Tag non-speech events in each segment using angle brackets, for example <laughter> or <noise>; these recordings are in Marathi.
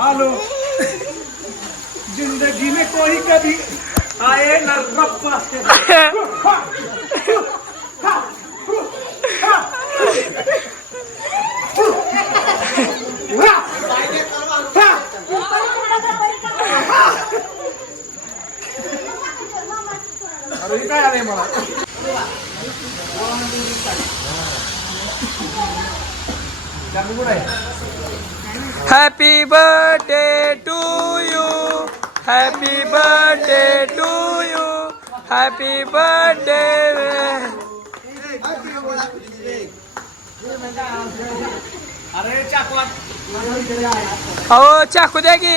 हेलो जिंदगी में कोई कभी आए न रप्पा अरे हे काय आलंय मला आहे birthday to you happy birthday to you happy birthday अरे चाकवात अहो चाकू द्या की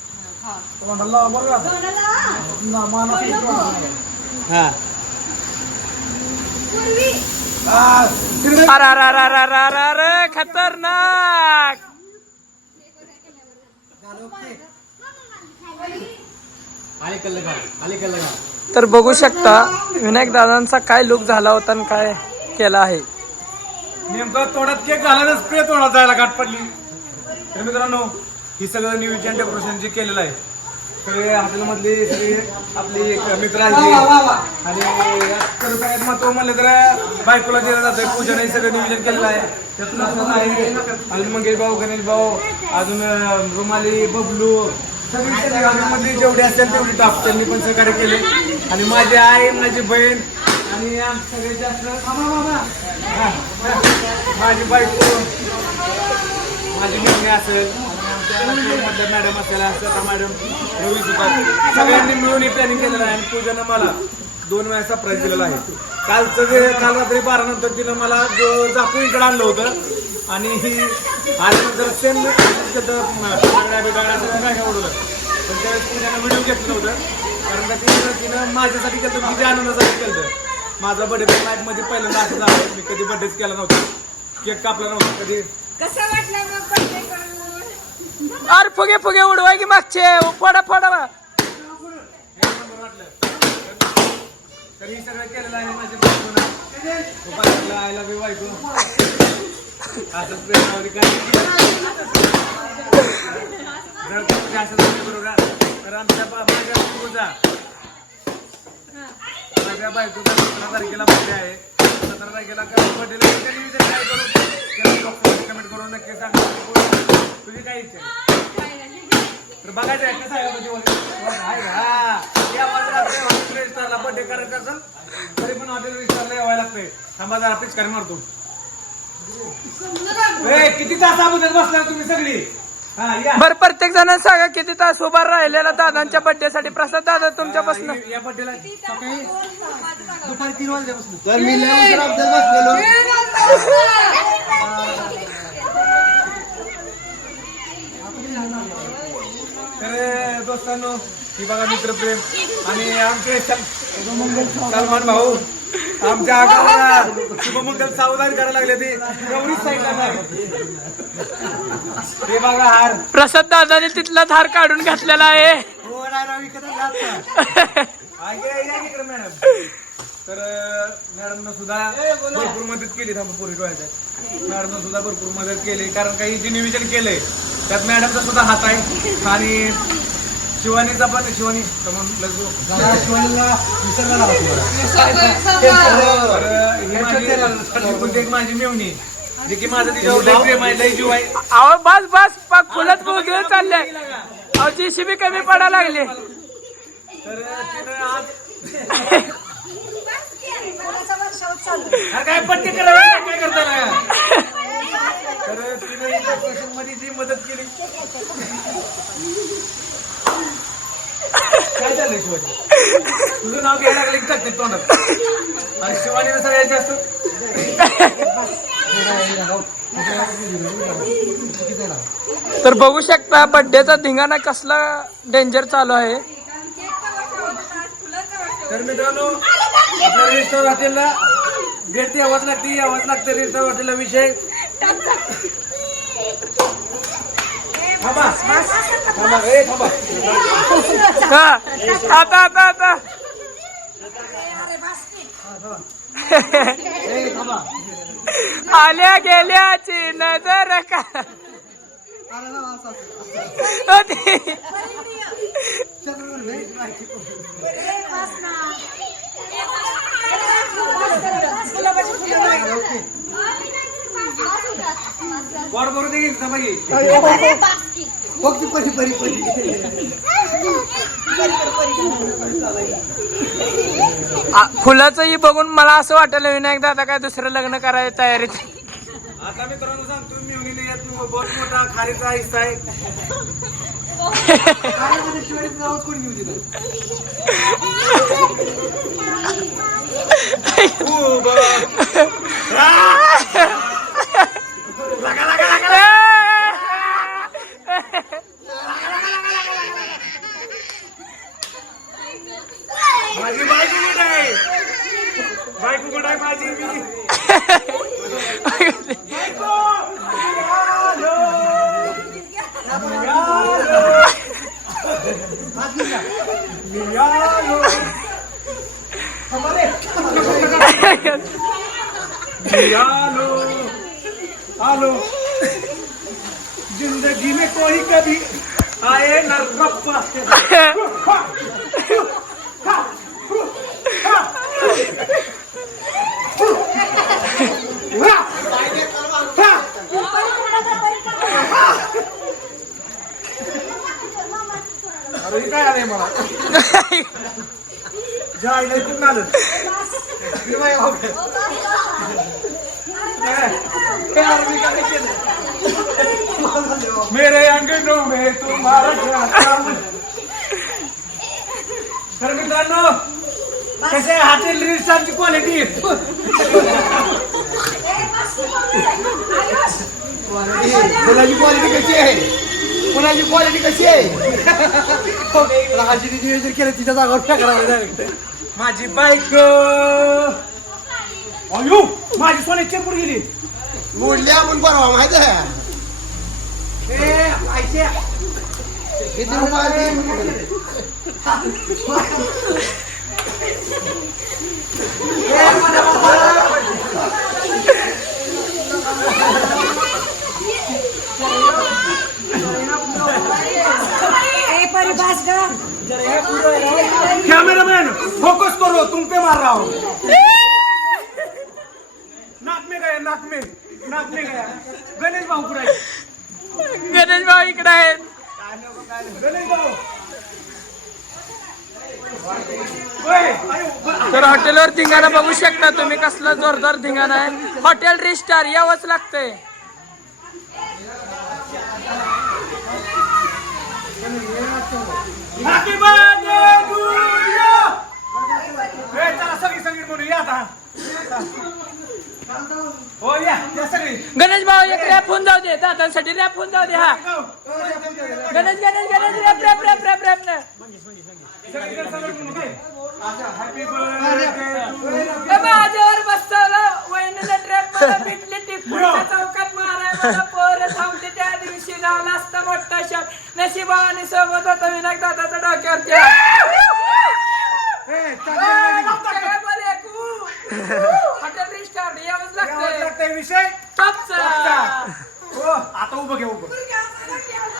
अरे खतरनाक तर बघू शकता विनायक दादांचा काय लुक झाला होता आणि काय केला आहे. नेमका तोडत केक झाला स्प्रे तोडत जायला गाठ पडली. तर मित्रांनो ही सगळं नियोजन डेकोरेशन जे केलेलं आहे. सगळे हॉटेलमधली सगळी आपली एक मित्रांची आणि तर सगळ्यात महत्त्व म्हणलं तर बायकोला दिलं जातं पूजन हे सगळं नियोजन केलेलं आहे. त्यातून असं आहे. अजून मंगेश भाऊ गणेश भाऊ अजून रुमाली बबलू सगळी सगळी जेवढी असेल तेवढी टाप त्यांनी पण सहकार्य केले. आणि माझी आई माझी बहीण आणि सगळ्यात जास्त. माझी बायको माझी मुलगी असेल. आणि आमच्या मधल्या मॅडम असेल स्वतः मॅडम रवी सुद्धा सगळ्यांनी मिळून हे प्लॅनिंग केलेलं आहे आणि पूजानं मला दोन वेळा प्राईज दिलेला आहे. कालचं जे काल रात्री बारा नंतर तिनं मला जो जापून इकडे आणलं होतं आणि ही आल्यानंतर सेम काय काय उडवलं पण त्यावेळेस पूजानं व्हिडिओ घेतलं नव्हतं कारण का तिनं तिनं माझ्यासाठी केलं होतं, तिच्या आनंदासाठी केलं होतं. माझा बर्थडे पण लाईफमध्ये पहिल्यांदा असं झालं. मी कधी बर्थडेच केला नव्हता. केक कापला नव्हता कधी कसं वाटलं अरे फुगे फुगे उडवाय की मागचे. पडा पडा. हे तर माझ्या तुम्ही तर आमच्या बायकोचा सतरा तारखेला बर्थडे आहे सतरा तारखेला काय तुझी काय इच्छा आहे तर बघायचं आहे कसं आहे म्हणजे? या हॉटेल बर्थडे करायचा असेल तरी पण हॉटेल रेस्टॉरंटला यावं लागतंय. थांबा जरा पिचकारी मारतो. ए, किती तास अगोदर बसला तुम्ही सगळी? हा बर प्रत्येक जण सांगा किती तास उभा राहिलेला दादांच्या बर्थडे साठी. प्रसाद दादा तुमच्यापासून या- या बर्थडेला सकाळी दुपारी तीन वाजल्यापासून. तर मी लय उशिरा अभ्यास बसलेलो. तर दोस्तांनो ही बघा मित्रप्रेम. आणि आमचे सल- सलमान भाऊ आमच्या गावाला शुभमंगल सावधान करायला लागले ते. गौरी साईडला हे बघा हार. प्रसाद दादाने तिथला धार काढून घातलेला आहे. हो नाही मॅडम. तर मॅडमनं सुद्धा भरपूर मदत केली. थांबा पूर्वी डोळ्यात मॅडमनं सुद्धा भरपूर मदत केली. कारण काही जे नियोजन केलंय. त्यात मॅडमचा सुद्धा हात आहे. आणि शिवानीचा पण शिवानी शिवानीला माझी एकुलती एक माझी मेवणी जे की माझं तिच्यावर लय प्रेम आहे लय जीव आहे. अहो बस बस. पाक फुलत बोगले चालले. अहो जीसीबी कमी पडा लागले. तर तिनं आज <laughs> काय पट्टी करायला काय करता ना तर तिने डेकोरेशनमध्ये जी मदत केली काय झालंय शिवाजी तुझं नाव घ्यायला लागलं की टाकते तोंडात आणि. किती आहे राव? तर बघू शकता बड्डेचा धिंगाणा कसला डेंजर चालू आहे. तर मित्रांनो आपल्या रजिस्टर हॉटेलला भेट यावंच लागते यावंच लागते रजिस्टर हॉटेलला विषय. थांबा. थांबा. हा आता आता आता. <laughs> आल्या गेल्याची नजर का. बघ. ती परी परी परी. <laughs> फुलाचंही बघून मला असं वाटायला विनायक दादा काय दुसरं लग्न करायची तयारीत? आता मित्रांनो सांगतो मी यात बहुत मोठा खारीचा हिस्सा आहे. <laughs> आलो। आलो। ज़िंदगी में कोई कभी आए न हे काय मला जायला आलं बाबा. मेरे अंगणों में तुम्हारा तर मित्रांनो कसे हॉटेल रिस्टाची क्वालिटी फुलाची क्वालिटी कशी आहे? फुलाची क्वालिटी कशी आहे? नियोजन केलं तिच्या जागावर डायरेक्ट माझी bike अयो माझी सोन्याची चेंपूर गेली मोडली आपण परवा माहिती आहे ए पैसे किती रुपयाची कैमरामैन फोकस करो तुम पे मार रहा हूँ नाक में गया. गणेश भाऊ कुठे? गणेश भाऊ इकडे आहेत. गणेश भाऊ. तर हॉटेलवर धिंगाणा बघू शकता तुम्ही कसला जोरदार धिंगाणा आहे. हॉटेल रिस्टार यावंच लागतंय. सगळी सगळी म्हणून या आता. हो या या सगळी. गणेश भाऊ एक रॅप होऊन जाऊ दे दादांसाठी रॅप होऊन जाऊ दे हा. Ganesh Ganesh Ganesh rap rap rap rap rap न. माझ्यावर वहिनीला ट्रॅप मला भेटली टिपूरच्या चौकात पोरं थांबते त्या दिवशी झाला असता मोठा शॉट नशिबाने सोबत होता विनायक दादाच्या डोक्यावरती <laughs> ए, चांगलं काय बोले कू? हॉटेल रिस्टार यावंच लागतंय लागतंय विषय? टॉपचा. हो आता उभं घे उभं.